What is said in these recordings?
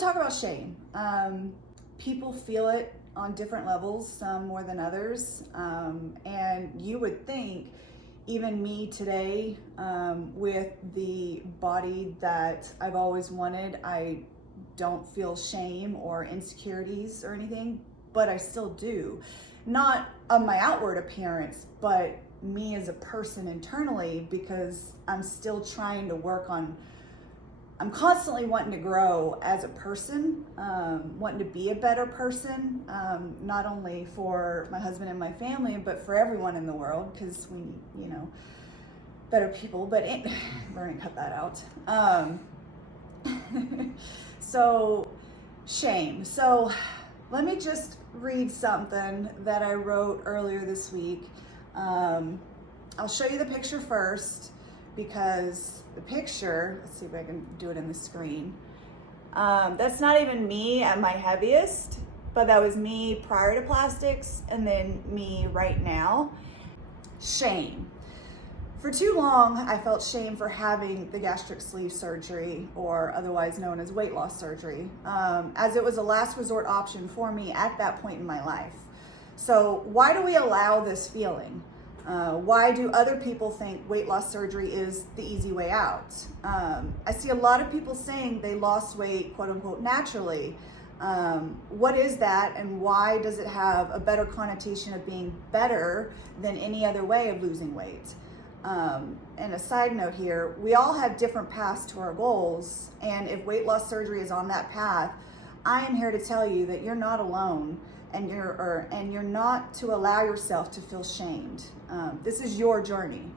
to talk about shame. People feel it on different levels, some more than others. And you would think, even me today, with the body that I've always wanted, I don't feel shame or insecurities or anything, but I still do. Not on my outward appearance, but me as a person internally, because I'm still trying to work on, I'm constantly wanting to grow as a person, wanting to be a better person, not only for my husband and my family, but for everyone in the world, because we need, better people, but we're gonna cut that out. So, shame. So, let me just read something that I wrote earlier this week. I'll show you the picture first, because the picture, let's see if I can do it in the screen. That's not even me at my heaviest, but that was me prior to plastics and then me right now. Shame. For too long, I felt shame for having the gastric sleeve surgery, or otherwise known as weight loss surgery, as it was a last resort option for me at that point in my life. So why do we allow this feeling? Why do other people think weight loss surgery is the easy way out? I see a lot of people saying they lost weight, quote unquote, naturally. What is that, and why does it have a better connotation of being better than any other way of losing weight? And a side note here, we all have different paths to our goals, and if weight loss surgery is on that path, I am here to tell you that you're not alone, and you're not to allow yourself to feel shamed. This is your journey.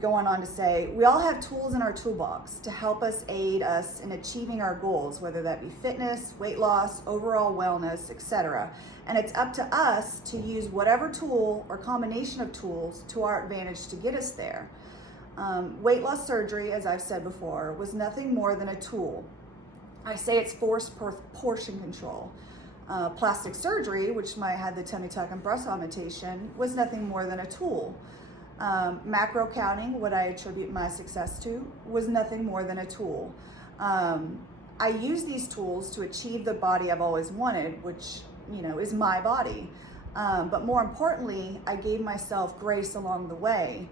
Going on to say, we all have tools in our toolbox to help us aid us in achieving our goals, whether that be fitness, weight loss, overall wellness, etc. And it's up to us to use whatever tool or combination of tools to our advantage to get us there. Weight loss surgery, as I've said before, was nothing more than a tool. I say it's forced portion control. Plastic surgery, which had the tummy tuck and breast augmentation, was nothing more than a tool. Macro counting, what I attribute my success to, was nothing more than a tool. I use these tools to achieve the body I've always wanted, which, is my body. But more importantly, I gave myself grace along the way.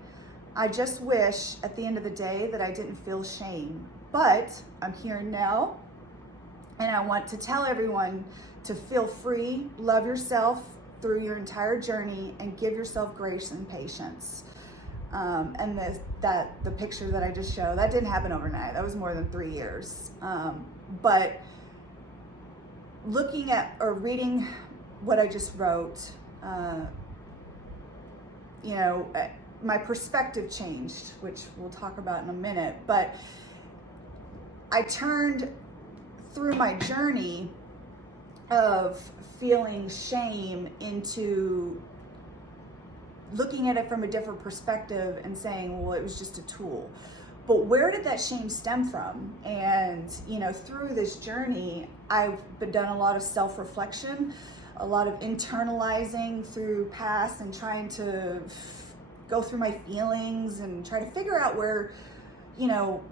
I just wish at the end of the day that I didn't feel shame, but I'm here now, and I want to tell everyone to feel free, love yourself through your entire journey, and give yourself grace and patience. And the picture that I just showed, that didn't happen overnight. That was more than 3 years. But looking at or reading what I just wrote, my perspective changed, which we'll talk about in a minute. But I turned through my journey of feeling shame into looking at it from a different perspective and saying, well, it was just a tool. But where did that shame stem from? And, through this journey, I've done a lot of self-reflection, a lot of internalizing through past and trying to go through my feelings and try to figure out where,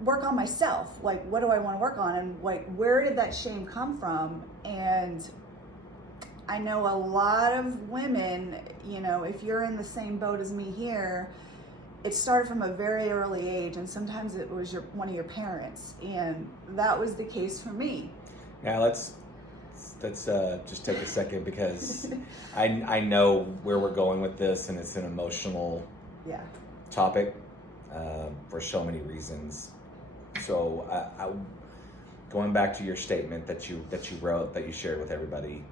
work on myself. Like, what do I want to work on? And where did that shame come from? And I know a lot of women, if you're in the same boat as me here, it started from a very early age, and sometimes it was one of your parents, and that was the case for me. Now let's just take a second, because I know where we're going with this, and it's an emotional topic for so many reasons. So going back to your statement that you wrote, that you shared with everybody,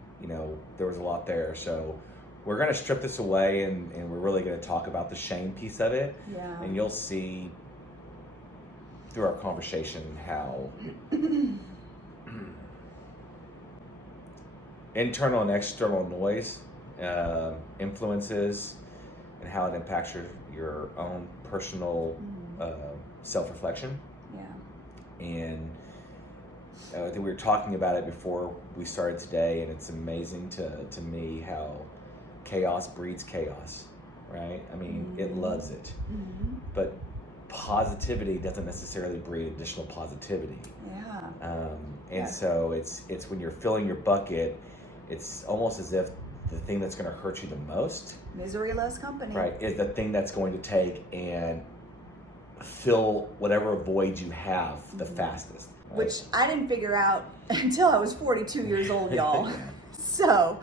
there was a lot there. So we're going to strip this away, and we're really going to talk about the shame piece of it. Yeah. And you'll see through our conversation how internal and external noise influences, and how it impacts your own personal self-reflection. Yeah. And I think we were talking about it before we started today, and it's amazing to me how chaos breeds chaos, right? I mean, it loves it. Mm-hmm. But positivity doesn't necessarily breed additional positivity. Yeah. And so it's when you're filling your bucket, it's almost as if the thing that's going to hurt you the most, misery loves company, right, is the thing that's going to take and fill whatever void you have the fastest. Right? Which I didn't figure out until I was 42 years old, y'all. Yeah. So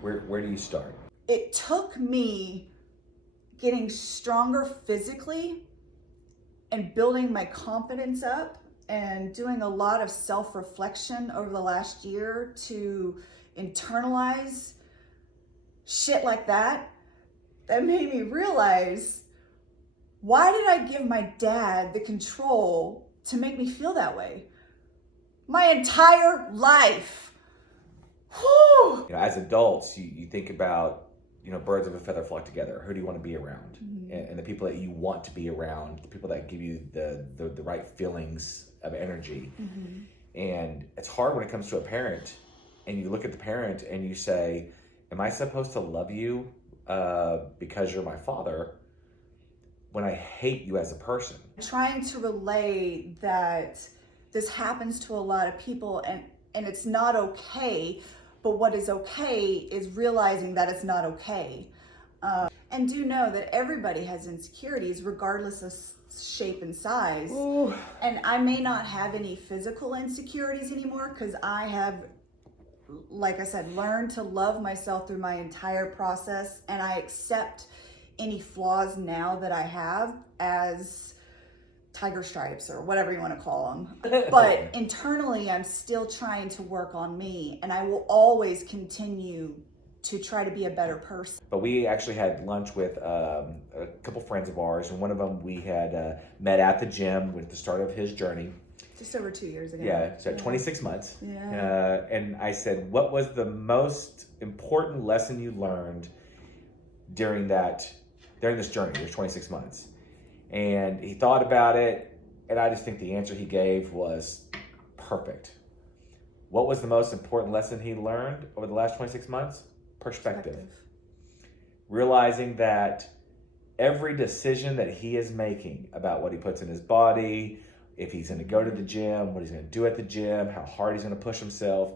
where do you start? It took me getting stronger physically and building my confidence up and doing a lot of self-reflection over the last year to internalize shit like that made me realize, why did I give my dad the control to make me feel that way? My entire life. Whew. As adults, you think about, birds of a feather flock together. Who do you want to be around? And the people that you want to be around, the people that give you the right feelings of energy. And it's hard when it comes to a parent, and you look at the parent and you say, am I supposed to love you because you're my father when I hate you as a person? Trying to relay that this happens to a lot of people, and it's not okay. But what is okay is realizing that it's not okay. And do know that everybody has insecurities regardless of shape and size. Ooh. And I may not have any physical insecurities anymore because I have, like I said, learned to love myself through my entire process. And I accept any flaws now that I have as tiger stripes or whatever you want to call them. But internally, I'm still trying to work on me, and I will always continue to try to be a better person. But we actually had lunch with a couple friends of ours, and one of them we had met at the gym with the start of his journey. Just over 2 years ago. Yeah, so 26 months. Yeah. And I said, what was the most important lesson you learned during this journey, your 26 months? And he thought about it, and I just think the answer he gave was perfect. What was the most important lesson he learned over the last 26 months? Perspective. Realizing that every decision that he is making about what he puts in his body, if he's going to go to the gym, what he's going to do at the gym, how hard he's going to push himself.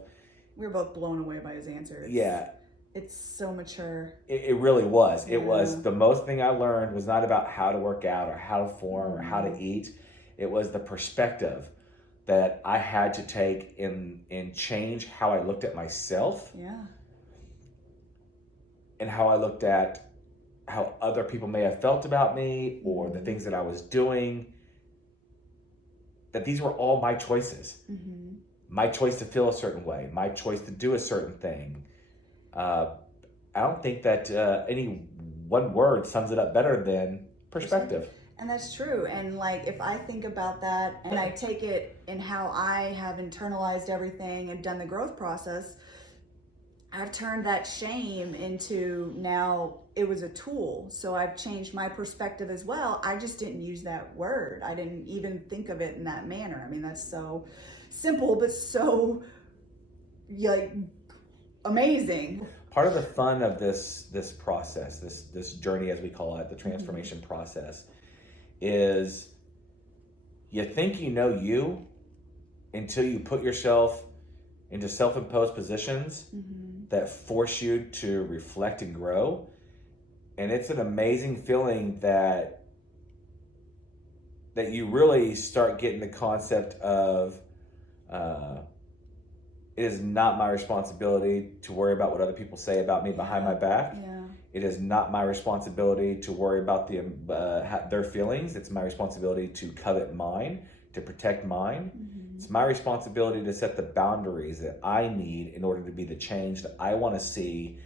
We were both blown away by his answers. Yeah. It's so mature. It really was. Yeah. It was the most thing I learned was not about how to work out or how to form or how to eat. It was the perspective that I had to take and change how I looked at myself. Yeah. And how I looked at how other people may have felt about me or the things that I was doing. That these were all my choices. My choice to feel a certain way, my choice to do a certain thing. I don't think that any one word sums it up better than perspective. And that's true. And like, if I think about that and I take it in how I have internalized everything and done the growth process, I've turned that shame into, now it was a tool. So I've changed my perspective as well. I just didn't use that word. I didn't even think of it in that manner. I mean, that's so simple, but so like amazing. Part of the fun of this process, this journey as we call it, the transformation process, is you think you know you until you put yourself into self-imposed positions that force you to reflect and grow. And it's an amazing feeling that you really start getting the concept of it is not my responsibility to worry about what other people say about me behind my back. Yeah. It is not my responsibility to worry about their feelings. It's my responsibility to covet mine, to protect mine. It's my responsibility to set the boundaries that I need in order to be the change that I want to see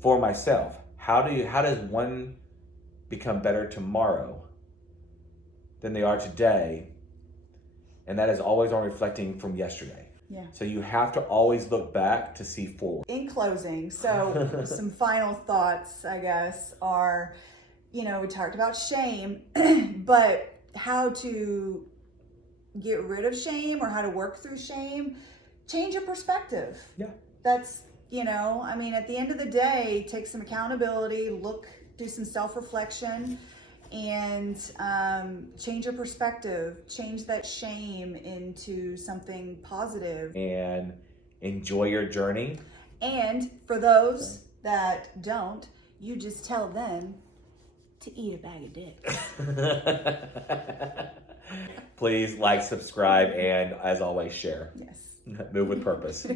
for myself. How does one become better tomorrow than they are today? And that is always on reflecting from yesterday. Yeah. So you have to always look back to see forward. In closing, so some final thoughts, I guess, are, we talked about shame, but how to get rid of shame or how to work through shame, change your perspective. Yeah. That's, at the end of the day, take some accountability, look do some self-reflection and change your perspective, change that shame into something positive. And enjoy your journey. And for those that don't, you just tell them to eat a bag of dicks. Please like, subscribe, and as always, share. Yes. Move with purpose.